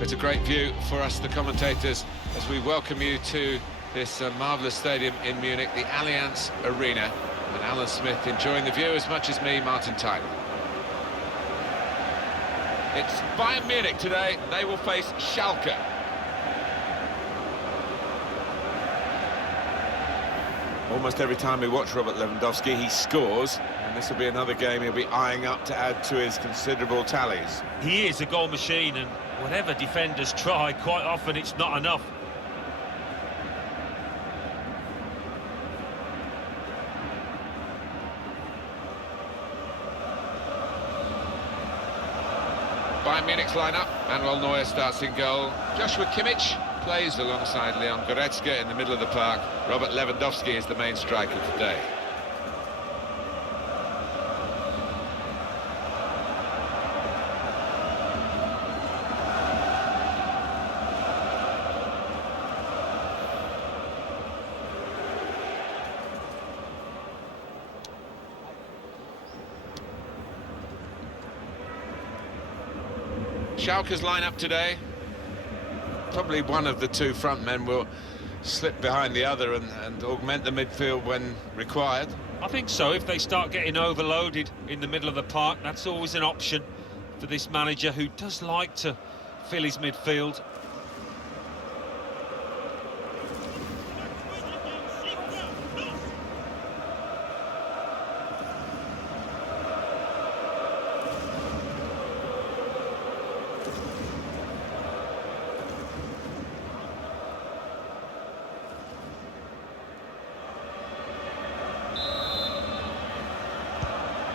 It's a great view for us, the commentators, as we welcome you to this marvellous stadium in Munich, the Allianz Arena. And Alan Smith enjoying the view as much as me, Martin Tyler. It's Bayern Munich today. They will face Schalke. Almost every time we watch Robert Lewandowski, he scores, and this will be another game he'll be eyeing up to add to his considerable tallies. He is a goal machine, and whatever defenders try, quite often it's not enough. Bayern Munich's lineup. Manuel Neuer starts in goal. Joshua Kimmich plays alongside Leon Goretzka in the middle of the park. Robert Lewandowski is the main striker today. Schalke's lineup today. Probably one of the two front men will slip behind the other and augment the midfield when required. I think so. If they start getting overloaded in the middle of the park, that's always an option for this manager, who does like to fill his midfield.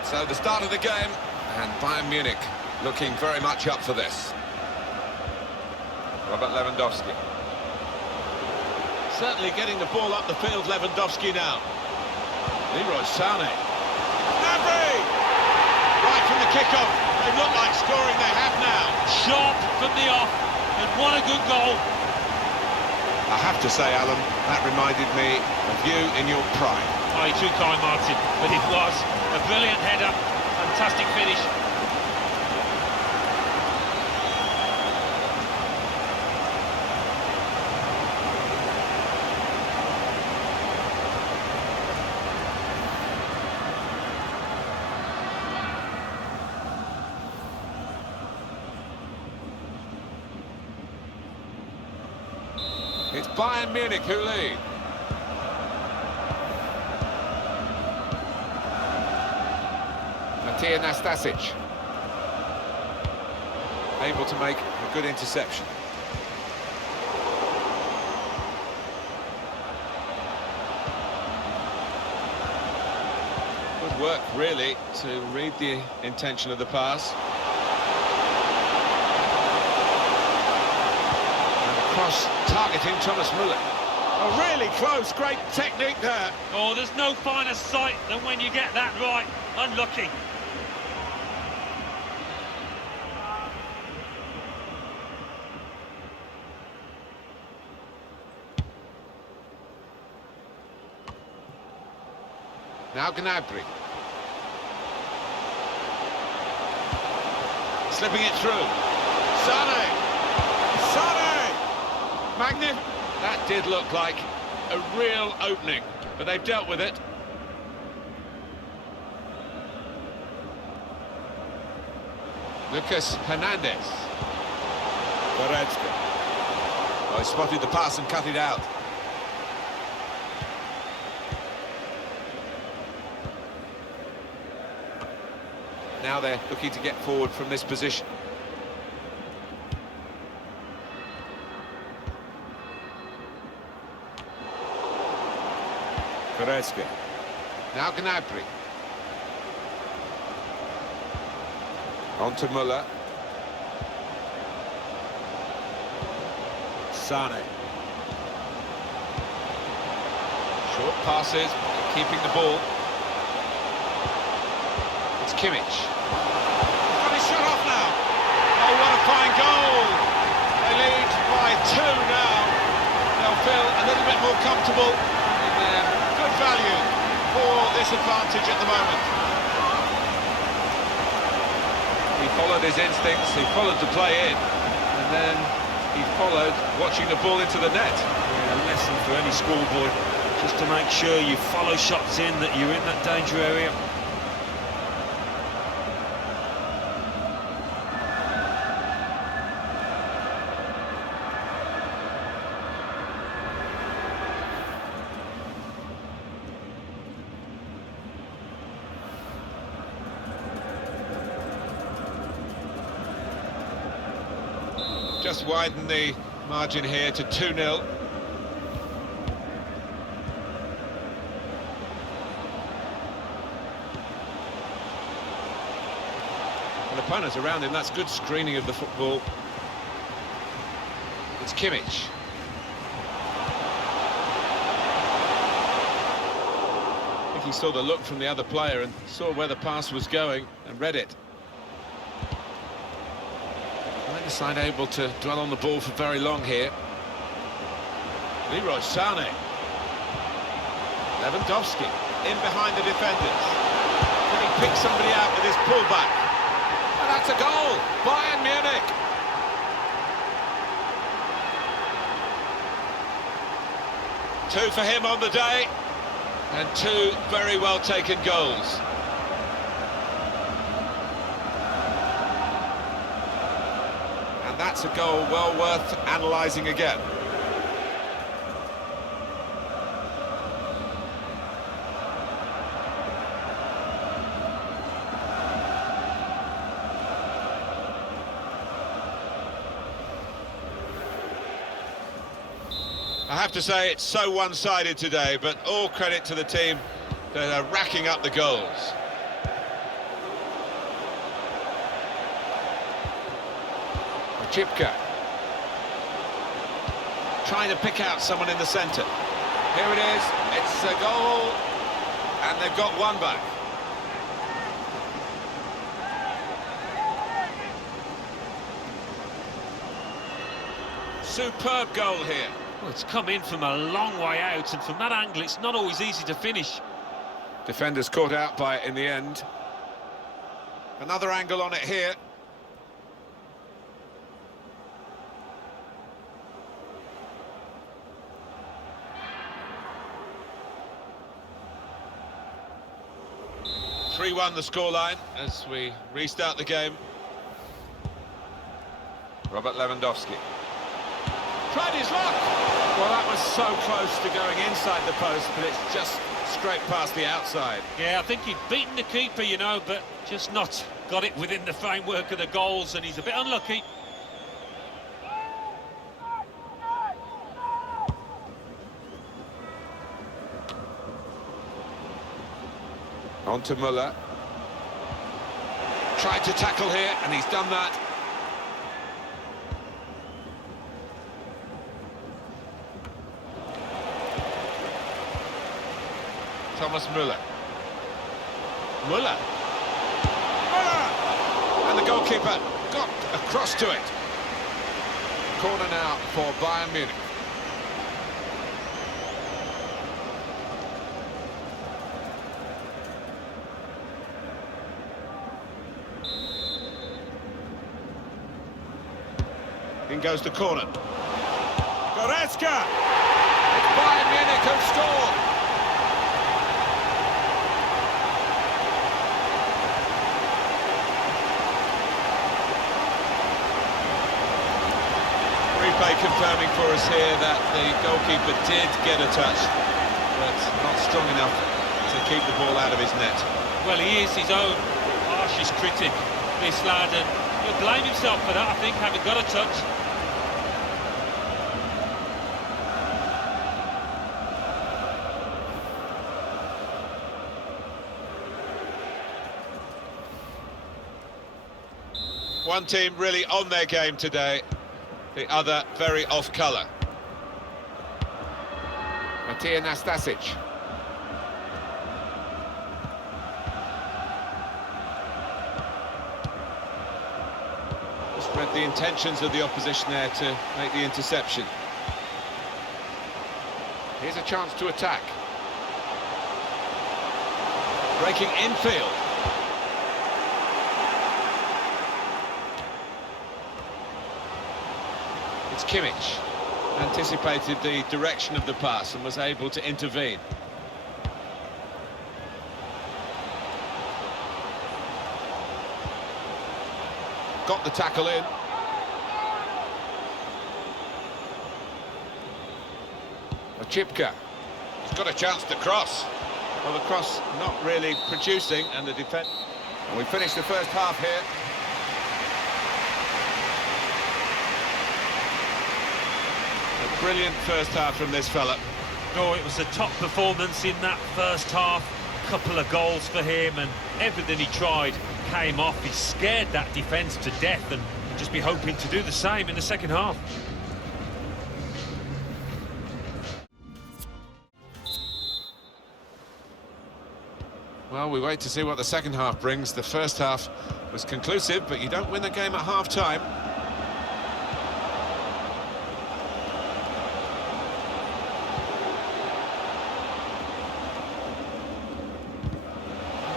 So the start of the game, and Bayern Munich looking very much up for this. Robert Lewandowski. Certainly getting the ball up the field, Lewandowski now. Leroy Sané. Gnabry! Right from the kickoff. They look like scoring, they have now. Sharp from the off, and what a good goal. I have to say, Alan, that reminded me of you in your prime. Oh, you're too kind, Martin, but it was a brilliant header, fantastic finish. It's Bayern Munich who lead. Matija Nastasic, able to make a good interception. Good work, really, to read the intention of the pass. And across, targeting Thomas Müller. Oh, really close, great technique there. Oh, there's no finer sight than when you get that right. Unlucky. Now Gnabry. Slipping it through. Sané! Sané! Magnif... That did look like a real opening, but they've dealt with it. Lucas Hernandez. Goretzka. Oh, he spotted the pass and cut it out. Now they're looking to get forward from this position. Goretzka. Now Gnabry. On to Müller. Sané. Short passes, keeping the ball. It's Kimmich. Got his shot off now. Oh, what a fine goal. They lead by 2 now. They'll feel a little bit more comfortable in their good value for this advantage at the moment. He followed his instincts, he followed the play in, and And then he followed, watching the ball into the net. Yeah, a lesson for any schoolboy, just to make sure you follow shots in, that you're in that danger area. Just widen the margin here to 2-0. Well, opponents around him, that's good screening of the football. It's Kimmich. I think he saw the look from the other player and saw where the pass was going and read it. Neither side able to dwell on the ball for very long here. Leroy Sané. Lewandowski in behind the defenders. Can he pick somebody out with his pullback? And that's a goal! Bayern Munich! Two for him on the day, and two very well taken goals. And that's a goal well worth analysing again. I have to say it's so one-sided today, but all credit to the team that are racking up the goals. Chipka trying to pick out someone in the centre. Here it is, it's a goal, and they've got one back. Superb goal here. Well, it's come in from a long way out, and from that angle it's not always easy to finish. Defenders caught out by it in the end. Another angle on it here. (3-1) the scoreline as we restart the game. Robert Lewandowski. Tried his luck! Well, that was so close to going inside the post, but it's just straight past the outside. Yeah, I think he'd beaten the keeper, you know, but just not got it within the framework of the goals, and he's a bit unlucky. On to Müller. Tried to tackle here, and he's done that. Thomas Müller. Müller! And the goalkeeper got across to it. Corner now for Bayern Munich. In goes the corner. Goretzka! It's Bayern Munich who've scored! Replay confirming for us here that the goalkeeper did get a touch, but not strong enough to keep the ball out of his net. Well, he is his own harshest critic, this lad, and he'll blame himself for that, I think, having got a touch. One team really on their game today, the other very off colour. Matija Nastasic. Just read the intentions of the opposition there to make the interception. Here's a chance to attack. Breaking infield. It's Kimmich. Anticipated the direction of the pass and was able to intervene. Got the tackle in. Chipka. He's got a chance to cross. Well, the cross not really producing, and the defence... We finished the first half here. A brilliant first half from this fella. Oh, it was a top performance in that first half. Couple of goals for him, and everything he tried came off. He scared that defence to death, and just be hoping to do the same in the second half. Well, we wait to see what the second half brings. The first half was conclusive, but you don't win the game at half-time.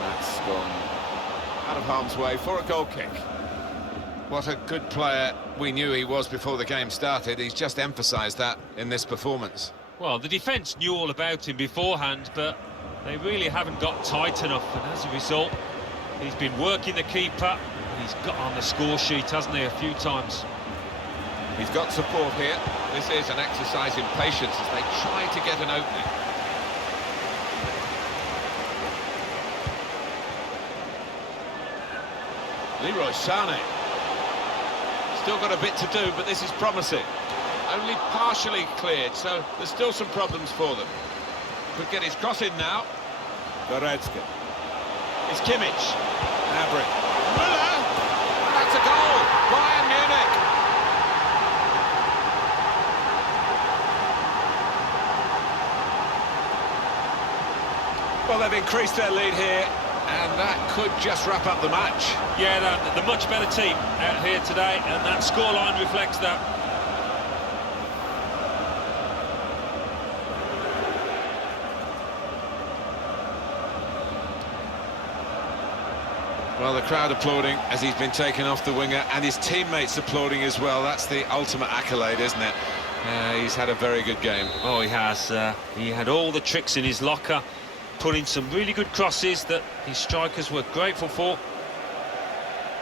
That's gone out of harm's way for a goal kick. What a good player we knew he was before the game started. He's just emphasised that in this performance. Well, the defence knew all about him beforehand, but they really haven't got tight enough, and as a result, he's been working the keeper. He's got on the score sheet, hasn't he, a few times. He's got support here. This is an exercise in patience as they try to get an opening. Leroy Sané. Still got a bit to do, but this is promising. Only partially cleared, so there's still some problems for them. Could get his cross in now. Goretzka. It's Kimmich. Gnabry. Müller! That's a goal! Bayern Munich! Well, they've increased their lead here, and that could just wrap up the match. Yeah, the much better team out here today, and that scoreline reflects that. Well, the crowd applauding as he's been taken off the winger, and his teammates applauding as well. That's the ultimate accolade, isn't it? He's had a very good game. Oh, he has. He had all the tricks in his locker, put in some really good crosses that his strikers were grateful for.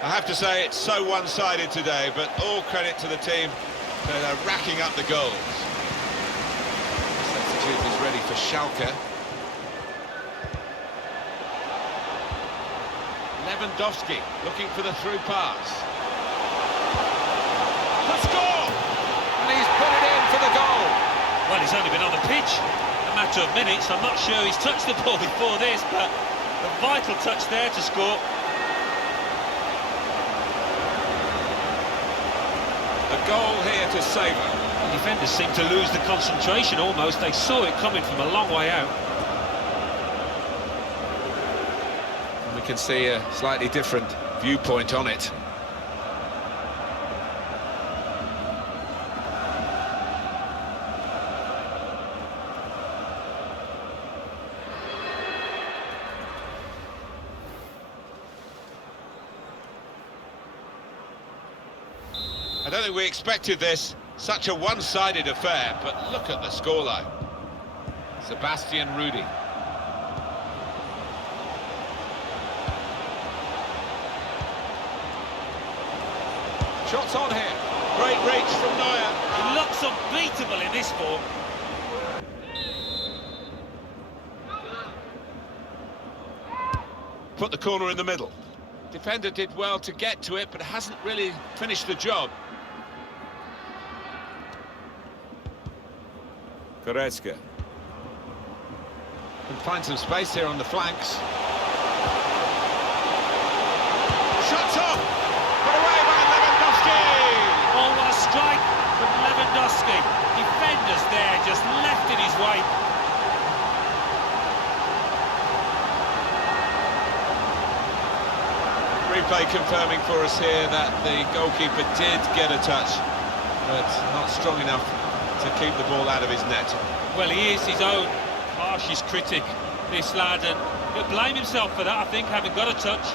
I have to say, it's so one-sided today, but all credit to the team. They're racking up the goals. Substitute is ready for Schalke. Lewandowski looking for the through pass. The score! And he's put it in for the goal. Well, he's only been on the pitch a matter of minutes. I'm not sure he's touched the ball before this, but a vital touch there to score. A goal here to savour. The defenders seem to lose the concentration almost. They saw it coming from a long way out. We can see a slightly different viewpoint on it. I don't think we expected this, such a one-sided affair, but look at the scoreline. Sebastian Rudy. Shots on here. Great reach from Neuer. He looks unbeatable in this form. Put the corner in the middle. Defender did well to get to it, but hasn't really finished the job. Goretzka. Can find some space here on the flanks. Shots off! Put away by Lewandowski! Oh, what a strike from Lewandowski. Defenders there just left in his way. Replay confirming for us here that the goalkeeper did get a touch, but not strong enough to keep the ball out of his net. Well, he is his own harshest critic, this lad, and he'll blame himself for that, I think, having got a touch.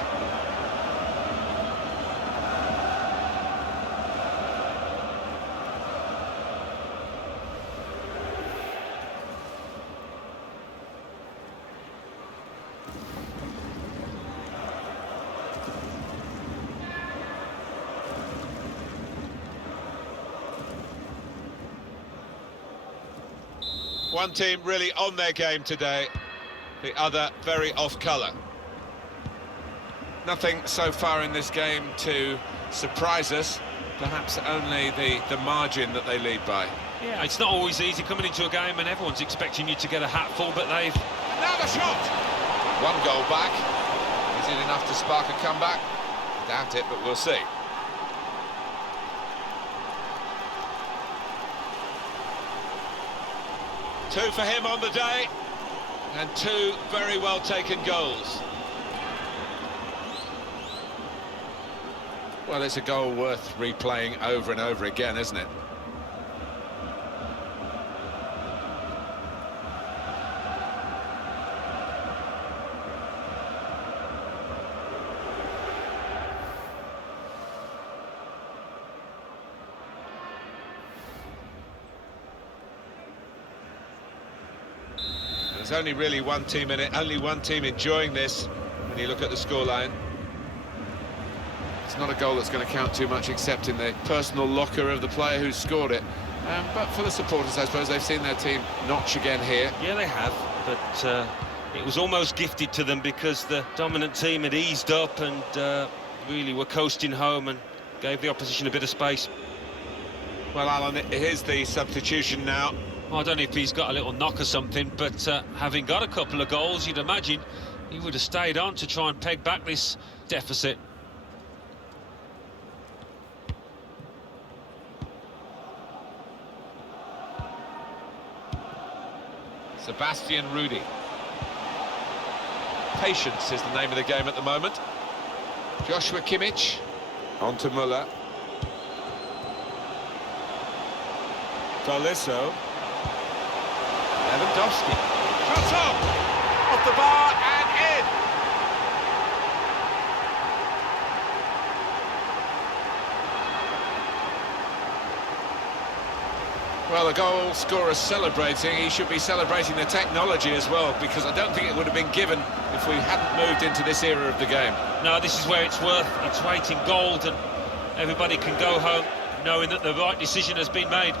One team really on their game today, the other very off colour. Nothing so far in this game to surprise us, perhaps only the margin that they lead by. Yeah, it's not always easy coming into a game and everyone's expecting you to get a hatful, but they've... Now the shot! One goal back. Is it enough to spark a comeback? Doubt it, but we'll see. Two for him on the day, and two very well taken goals. Well, it's a goal worth replaying over and over again, isn't it? There's only really one team in it, only one team enjoying this when you look at the scoreline. It's not a goal that's going to count too much except in the personal locker of the player who scored it. But for the supporters, I suppose, they've seen their team notch again here. Yeah, they have, but it was almost gifted to them because the dominant team had eased up and really were coasting home and gave the opposition a bit of space. Well, Alan, here's the substitution now. Well, I don't know if he's got a little knock or something, but having got a couple of goals, you'd imagine he would have stayed on to try and peg back this deficit. Sebastian Rudy. Patience is the name of the game at the moment. Joshua Kimmich. On to Müller. Tolisso. Lewandowski. Shots off the bar and in. Well, the goal scorer's celebrating. He should be celebrating the technology as well, because I don't think it would have been given if we hadn't moved into this era of the game. No, this is where it's worth its weight in gold, and everybody can go home knowing that the right decision has been made.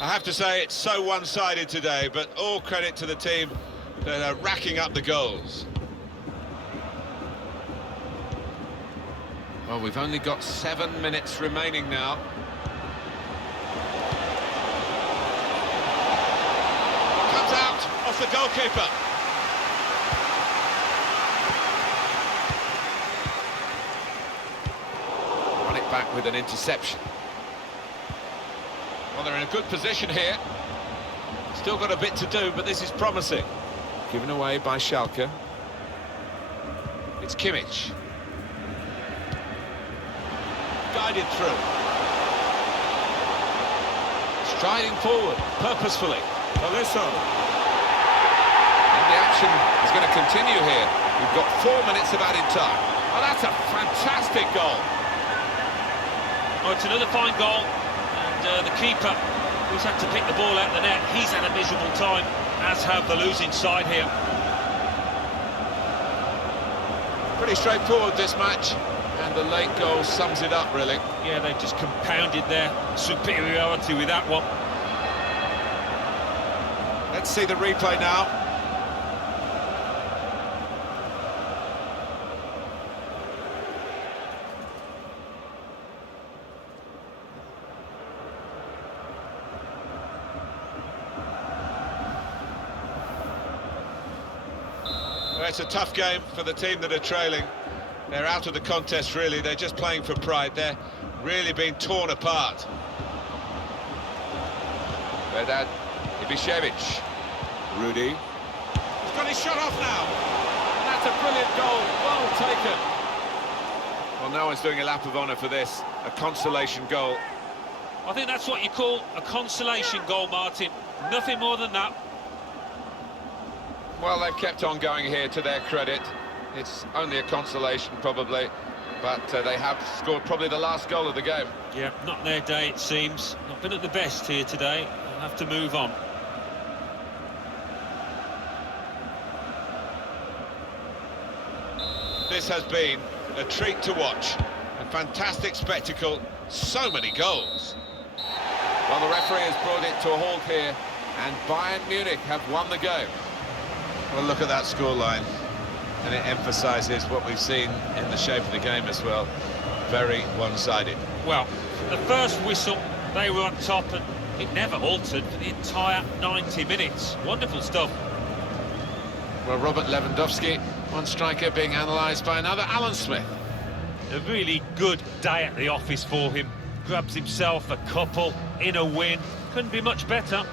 I have to say it's so one-sided today, but all credit to the team that are racking up the goals. Well, we've only got 7 minutes remaining now. Comes out off the goalkeeper. Run it back with an interception. Well, they're in a good position here. Still got a bit to do, but this is promising. Given away by Schalke. It's Kimmich. Guided through. Striding forward, purposefully. Tolisso. And the action is going to continue here. We've got 4 minutes of added time. Oh, that's a fantastic goal. Oh, it's another fine goal. And the keeper, who's had to pick the ball out of the net, he's had a miserable time, as have the losing side here. Pretty straightforward, this match, and the late goal sums it up, really. Yeah, they've just compounded their superiority with that one. Let's see the replay now. Well, it's a tough game for the team that are trailing. They're out of the contest, really. They're just playing for pride. They're really being torn apart. Vedad Ibišević. Rudy. He's got his shot off now. And that's a brilliant goal. Well taken. Well, no one's doing a lap of honour for this. A consolation goal. I think that's what you call a consolation goal, Martin. Nothing more than that. Well, they've kept on going here, to their credit. It's only a consolation, probably, but they have scored probably the last goal of the game. Yeah, not their day, it seems. Not been at the best here today. They'll have to move on. This has been a treat to watch. A fantastic spectacle. So many goals. Well, the referee has brought it to a halt here, and Bayern Munich have won the game. Well, look at that scoreline. And it emphasises what we've seen in the shape of the game as well. Very one-sided. Well, the first whistle, they were on top, and it never altered for the entire 90 minutes. Wonderful stuff. Well, Robert Lewandowski, one striker being analysed by another, Alan Smith. A really good day at the office for him. Grabs himself a couple in a win. Couldn't be much better.